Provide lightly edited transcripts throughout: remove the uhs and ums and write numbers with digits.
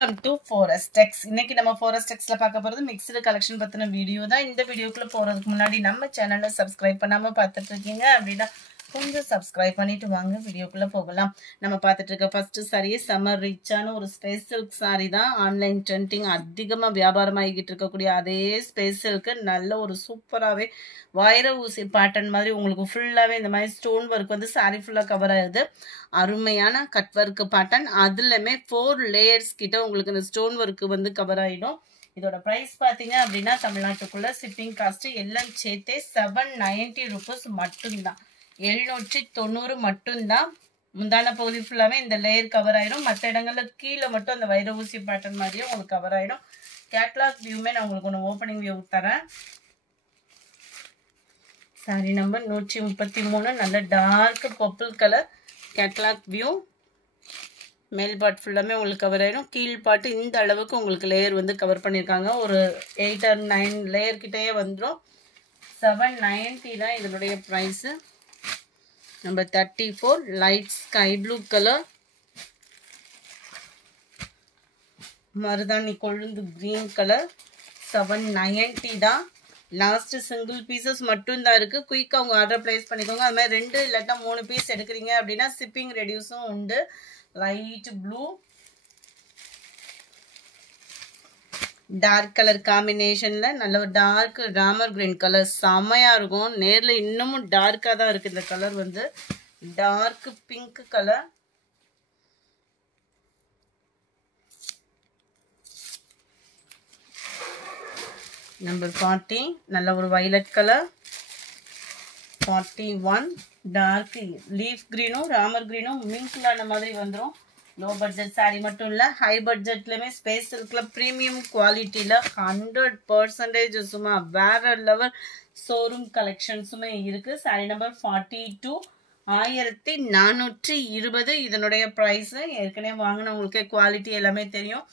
Welcome to Forex இன்னைக்கு நம்ம Forex-ல பார்க்க போறது மிக்ஸ்டு கலெக்ஷன் பத்தின வீடியோ தான். இந்த வீடியோக்குள்ள போறதுக்கு முன்னாடி நம்ம சேனலை சப்ஸ்கிரைப் பண்ணாம பார்த்துட்டு இருக்கீங்க அப்படின்னா கொஞ்சம் சப்ஸ்கிரைப் பண்ணிட்டு வாங்க வீடியோக்குள்ள போகலாம். நம்ம பார்த்துட்டு இருக்க ஃபர்ஸ்ட் சாரியே சம்மர் ரிச்சான ஒரு ஸ்பேஸ் சில்க் சாரி தான். ஆன்லைன் ட்ரெண்டிங் அதிகமாக வியாபாரம் ஆகிட்டு இருக்கக்கூடிய அதே ஸ்பேஸ் சில்க்கு நல்ல ஒரு சூப்பராகவே வைர ஊசி பேட்டர்ன் மாதிரி உங்களுக்கு ஃபுல்லாகவே இந்த மாதிரி ஸ்டோன் ஒர்க் வந்து சாரி ஃபுல்லாக கவர் ஆகுது. அருமையான கட் ஒர்க் பேட்டர்ன், அதுலமே 4 லேயர்ஸ் கிட்ட உங்களுக்கு இந்த ஸ்டோன் ஒர்க் வந்து கவர் ஆகிடும். இதோட ப்ரைஸ் பார்த்தீங்க அப்படின்னா தமிழ்நாட்டுக்குள்ள ஷிப்பிங் காஸ்ட் எல்லாம் சேர்த்தே 790 rupees மட்டும்தான். 790 மட்டும்தான். முந்தான பகுதி ஃபுல்லாகவே இந்த லேயர் கவர் ஆயிடும். மற்ற இடங்கள்ல கீழே மட்டும் அந்த வைர ஊசி பேட்டர்ன் மாதிரியே உங்களுக்கு கவர் ஆயிடும். கேட்லாக் வியூமே நான் உங்களுக்கு ஒன்று ஓப்பனிங் வியூ தரேன். சாரி நம்பர் 133, நல்ல dark purple colour catalogue view. மேல் பார்ட் ஃபுல்லாமே உங்களுக்கு கவர் ஆயிடும். கீழ் பாட்டு இந்த அளவுக்கு உங்களுக்கு லேயர் வந்து கவர் பண்ணியிருக்காங்க. ஒரு 8 or 9 லேயர் கிட்டேயே வந்துடும். 790 தான் இதனுடைய price. Number 34 light sky blue colour, மருதாணி கொழுந்து கிரீன் கலர். 790 தான். லாஸ்ட் சிங்கிள் பீசஸ் மட்டும் தான் இருக்கு. குயிக்காக உங்க ஆர்டர் பிளேஸ் பண்ணிக்கோங்க. அது மாதிரி 2 இல்லாட்டா 3 பீஸ் எடுக்கிறீங்க அப்படின்னா ஷிப்பிங் ரெடியூஸும் உண்டு. லைட் ப்ளூ டார்க் கலர் காம்பினேஷன்ல நல்ல ஒரு டார்க் ராமர் கிரீன் கலர் செம்மையா இருக்கும். நேர்ல இன்னமும் டார்க்கா தான் இருக்கு. இந்த கலர் வந்து டார்க் பிங்க் கலர். நம்பர் 40 நல்ல ஒரு வயலட் கலர். 41 டார்க் லீஃப் கிரீனும் ராமர் கிரீனும் மிங்க்லான மாதிரி வந்துடும். லோ பட்ஜெட் சாரி மட்டும் இல்லை, ஹை பட்ஜெட்லையுமே ஸ்பேஸ் இருக்குல்ல ப்ரீமியம் குவாலிட்டியில் 100% சும்மா வேற லெவல் ஷோரூம் கலெக்ஷன்ஸுமே இருக்கு. சாரி நம்பர் 42 1420 இதனுடைய ப்ரைஸ். ஏற்கனவே வாங்கினவங்களுக்கே குவாலிட்டி எல்லாமே தெரியும்.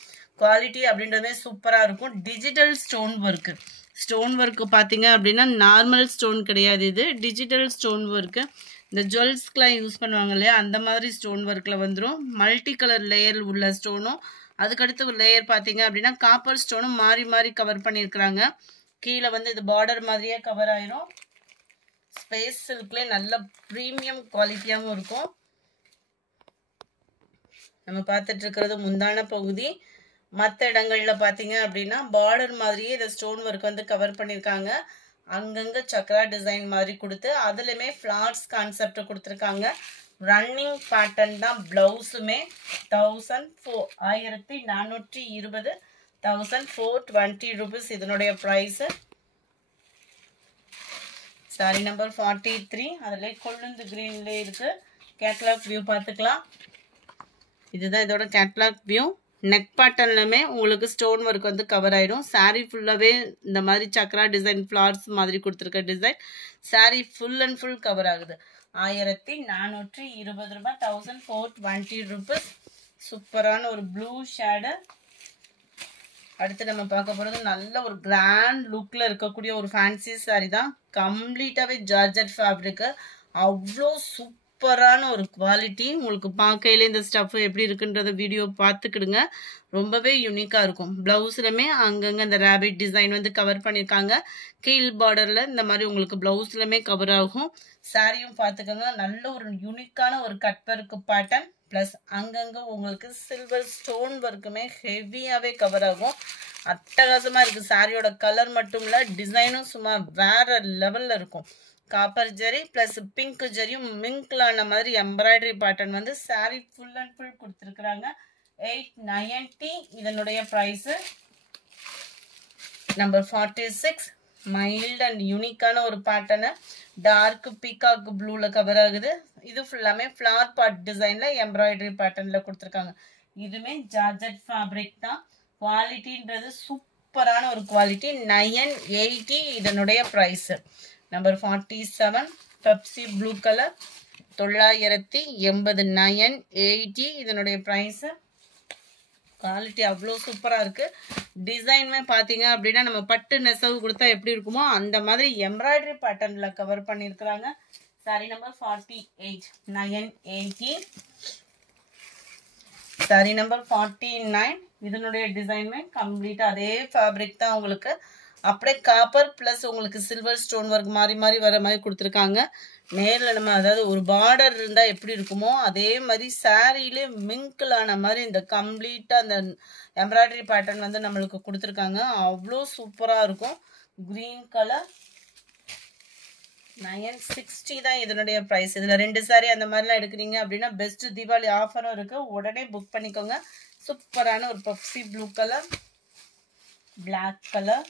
குவாலிட்டி அப்படின்றதே சூப்பராக இருக்கும். Digital stone work. Stone work பார்த்தீங்க அப்படின்னா நார்மல் ஸ்டோன் கிடையாது, இது டிஜிட்டல் ஸ்டோன் ஒர்க்கு. இந்த ஜுவல்ஸ்க்கெலாம் யூஸ் பண்ணுவாங்க இல்லையா, அந்த மாதிரி ஸ்டோன் ஒர்க்கில் வந்துடும். மல்டி கலர் லேயர் உள்ள ஸ்டோனும் அதுக்கடுத்து ஒரு லேயர் பார்த்தீங்க அப்படின்னா காப்பர் ஸ்டோனும் மாறி மாறி கவர் பண்ணியிருக்கிறாங்க. கீழே வந்து இது பார்டர் மாதிரியே கவர் ஆயிரும். ஸ்பேஸ் சில்க்லேயே நல்ல ப்ரீமியம் குவாலிட்டியாகவும் இருக்கும். நம்ம பார்த்துட்டு இருக்கிறது முந்தான பகுதி. மற்ற இடங்கள்ல பார்த்தீங்க அப்படின்னா பார்டர் மாதிரியே இந்த ஸ்டோன் ஒர்க் வந்து கவர் பண்ணியிருக்காங்க. அங்கங்கே சக்ரா டிசைன் மாதிரி கொடுத்து அதுலேயுமே ஃப்ளார்ஸ் கான்செப்ட் கொடுத்துருக்காங்க. ரன்னிங் பேட்டர்ன் தான். ப்ளவுஸுமே 1420 1420 rupees இதனுடைய ப்ரைஸு. சாரி நம்பர் 43 அதில் கொழுந்து கிரீன்லேயே இருக்கு. கேட்லாக் வியூ பார்த்துக்கலாம். இதுதான் இதோட கேட்லாக் வியூ. நெக் பேட்டர்ன்லுமே உங்களுக்கு ஸ்டோன் ஒர்க் வந்து கவர் ஆயிடும். சாரீ ஃபுல்லாகவே இந்த மாதிரி சக்ரா டிசைன் ஃப்ளார்ஸ் மாதிரி கொடுத்துருக்க design sari full and full cover ஆகுது. 1420 ரூபாய், 1420 rupees. சூப்பரான ஒரு ப்ளூ ஷேடு. அடுத்து நம்ம பார்க்க போகிறது நல்ல ஒரு கிராண்ட் லுக்கில் இருக்கக்கூடிய ஒரு ஃபேன்சி சாரீ தான். கம்ப்ளீட்டாகவே ஜார்ஜெட் ஃபேப்ரிக்கு. அவ்வளோ சூப்பரான ஒரு குவாலிட்டி. உங்களுக்கு பார்க்கையில இந்த ஸ்டஃப் எப்படி இருக்குன்றத வீடியோ பார்த்துக்கிடுங்க. ரொம்பவே யூனிக்காக இருக்கும். ப்ளவுஸ்லுமே அங்கங்கே இந்த ரேபிட் டிசைன் வந்து கவர் பண்ணியிருக்காங்க. கீழ் பார்டரில் இந்த மாதிரி உங்களுக்கு ப்ளவுஸ்லுமே கவர் ஆகும். சாரியும் பார்த்துக்கோங்க. நல்ல ஒரு யூனிக்கான ஒரு கட் ஒர்க் பேட்டர்ன் ப்ளஸ் அங்கங்கே உங்களுக்கு சில்வர் ஸ்டோன் ஒர்க்குமே ஹெவியாகவே கவர் ஆகும். அட்டகாசமாக இருக்குது. சாரியோட கலர் மட்டும் இல்லை, டிசைனும் சும்மா வேற லெவலில் இருக்கும். காப்பர் ஜெரி பிளஸ் பிங்க் ஜெரியும் மிங்க்லான மாதிரி எம்ப்ராய்டரி பேட்டர்ன் வந்து சாரி ஃபுல் அண்ட் ஃபுல் கொடுத்துருக்குறாங்க. 890 இதனுடைய ப்ரைஸு. நம்பர் 46 மைல்ட் அண்ட் யூனிக்கான ஒரு பேட்டர்னு டார்க் பீகாக் ப்ளூவில் கவர் ஆகுது. இது ஃபுல்லாமே ஃப்ளார் பார்ட் டிசைனில் எம்ப்ராய்டரி பேட்டர்னில் கொடுத்துருக்காங்க. இதுவுமே ஜார்ஜெட் ஃபேப்ரிக் தான். குவாலிட்டின்றது சூப்பரான ஒரு குவாலிட்டி. 980 இதனுடைய price. Number 47 Pepsi blue colour 980 980 இதனுடைய ப்ரைஸு. குவாலிட்டி அவ்வளோ சூப்பராக இருக்குது. டிசைனுமே பார்த்தீங்க அப்படின்னா நம்ம பட்டு நெசவு கொடுத்தா எப்படி இருக்குமோ அந்த மாதிரி எம்ப்ராய்டரி பேட்டர்னில் கவர் பண்ணியிருக்கிறாங்க. Sorry number 48 980. Sorry number 49. இதனுடைய டிசைனுமே கம்ப்ளீட்டாக அதே ஃபேப்ரிக் தான் உங்களுக்கு. அப்படியே காப்பர் ப்ளஸ் உங்களுக்கு சில்வர் ஸ்டோன் ஒர்க் மாறி மாறி வர மாதிரி கொடுத்துருக்காங்க. நேரில் நம்ம அதாவது ஒரு பார்டர் இருந்தால் எப்படி இருக்குமோ அதே மாதிரி சாரீலே மிங்கிளான மாதிரி இந்த கம்ப்ளீட்டாக அந்த எம்ப்ராய்டரி பேட்டர்ன் வந்து நம்மளுக்கு கொடுத்துருக்காங்க. அவ்வளோ சூப்பராக இருக்கும். க்ரீன் கலர் 960 தான் இதனுடைய ப்ரைஸ். இதில் 2 சாரி அந்த மாதிரிலாம் எடுக்கிறீங்க அப்படின்னா பெஸ்ட் தீபாவளி ஆஃபரும் இருக்குது. உடனே புக் பண்ணிக்கோங்க. சூப்பரான ஒரு Pepsi blue colour, black colour,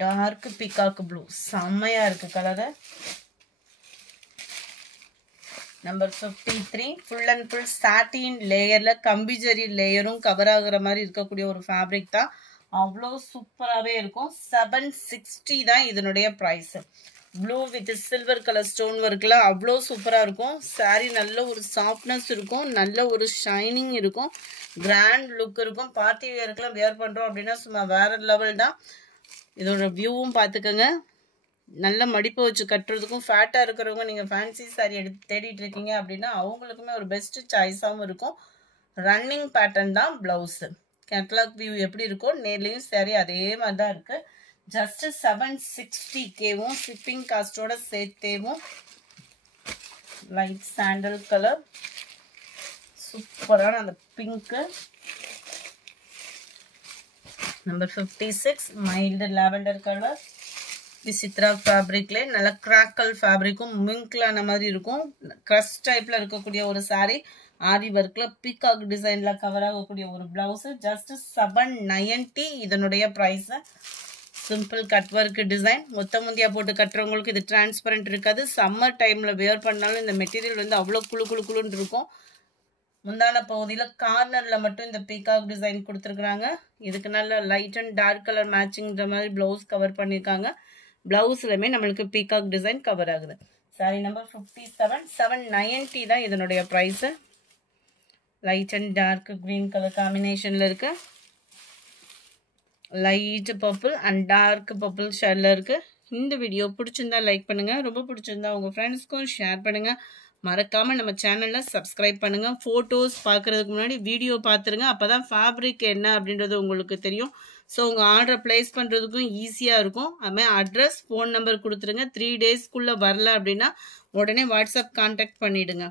dark peacock blue, செம்மையாக இருக்குது colour. Number 53 full and full satin லேயரில் கம்பிஜரி லேயரும் கவர் ஆகுற மாதிரி இருக்கக்கூடிய ஒரு ஃபேப்ரிக் தான். அவ்வளோ சூப்பராகவே இருக்கும். 760 தான் இதனுடைய price. Blue with silver colour stone ஒர்க்கில் அவ்வளோ சூப்பராக இருக்கும். சாரீ நல்ல ஒரு சாஃப்ட்னஸ் இருக்கும், நல்ல ஒரு ஷைனிங் இருக்கும், கிராண்ட் லுக் இருக்கும். பார்ட்டி வேருக்குலாம் வேர் பண்ணுறோம் அப்படின்னா சும்மா வேறு லெவல் தான். இதோட வியூவும் பார்த்துக்கோங்க. நல்ல மடிப்பு வச்சு கட்டுறதுக்கும் ஃபேட்டாக இருக்கிறவங்க நீங்கள் ஃபேன்சி சாரீ தேடிட்டு இருக்கீங்க அப்படின்னா அவங்களுக்குமே ஒரு பெஸ்ட் சாய்ஸாகவும் இருக்கும். ரன்னிங் பேட்டர்ன் தான் ப்ளவுஸு. கேட்லாக் வியூ எப்படி இருக்கோ நேர்லேயும் சாரீ அதே மாதிரி தான் இருக்குது. ஜஸ்ட் 760Kவும் ஷிப்பிங் காஸ்ட்டோட சேர்த்தேவும். லைட் சாண்டல் கலர், சூப்பரான அந்த pink. Number 56 mild lavender colour. Vichitra ஃபேப்ரிக்ல நல்ல கிராக்கல் ஃபேப்ரிக்கும் மிங்க்லான மாதிரி இருக்கும். க்ரஷ் டைப்ல இருக்கக்கூடிய ஒரு சாரீ. ஆரி ஒர்க்ல பீகாக் டிசைன்ல கவர் ஆகக்கூடிய ஒரு பிளவுஸ். ஜஸ்ட் 790 இதனுடைய price. Simple cut work design. மொத்த முந்தியா போட்டு கட்டுறவங்களுக்கு இது டிரான்ஸ்பரண்ட் இருக்காது. சம்மர் டைம்ல வேர் பண்ணாலும் இந்த மெட்டீரியல் வந்து அவ்வளோ குழு குழு குழுன்னு இருக்கும். முந்தான பகுதியில் கார்னரில் மட்டும் இந்த பீகாக் டிசைன் கொடுத்துருக்குறாங்க. இதுக்கு நல்ல லைட் அண்ட் டார்க் கலர் மேட்சிங்கிற மாதிரி ப்ளவுஸ் கவர் பண்ணியிருக்காங்க. ப்ளவுஸ்லையுமே நம்மளுக்கு பீகாக் டிசைன் கவர் ஆகுது. சாரி நம்பர் 57 790 தான் இதனுடைய price. Light and dark green colour காம்பினேஷனில் இருக்கு. Light purple and dark purple ஷேடில் இருக்குது. இந்த வீடியோ பிடிச்சிருந்தா லைக் பண்ணுங்கள். ரொம்ப பிடிச்சிருந்தா உங்கள் ஃப்ரெண்ட்ஸ்க்கும் ஷேர் பண்ணுங்கள். மறக்காமல் நம்ம சேனலில் சப்ஸ்கிரைப் பண்ணுங்கள். ஃபோட்டோஸ் பார்க்குறதுக்கு முன்னாடி வீடியோ பார்த்துருங்க. அப்போ தான் ஃபேப்ரிக் என்ன அப்படின்றது உங்களுக்கு தெரியும். ஸோ உங்கள் ஆர்டரை ப்ளேஸ் பண்ணுறதுக்கும் ஈஸியாக இருக்கும். அதுமாதிரி அட்ரஸ், ஃபோன் நம்பர் கொடுத்துருங்க. 3 டேஸ்க்குள்ளே வரல அப்படின்னா உடனே வாட்ஸ்அப் கான்டாக்ட் பண்ணிவிடுங்க.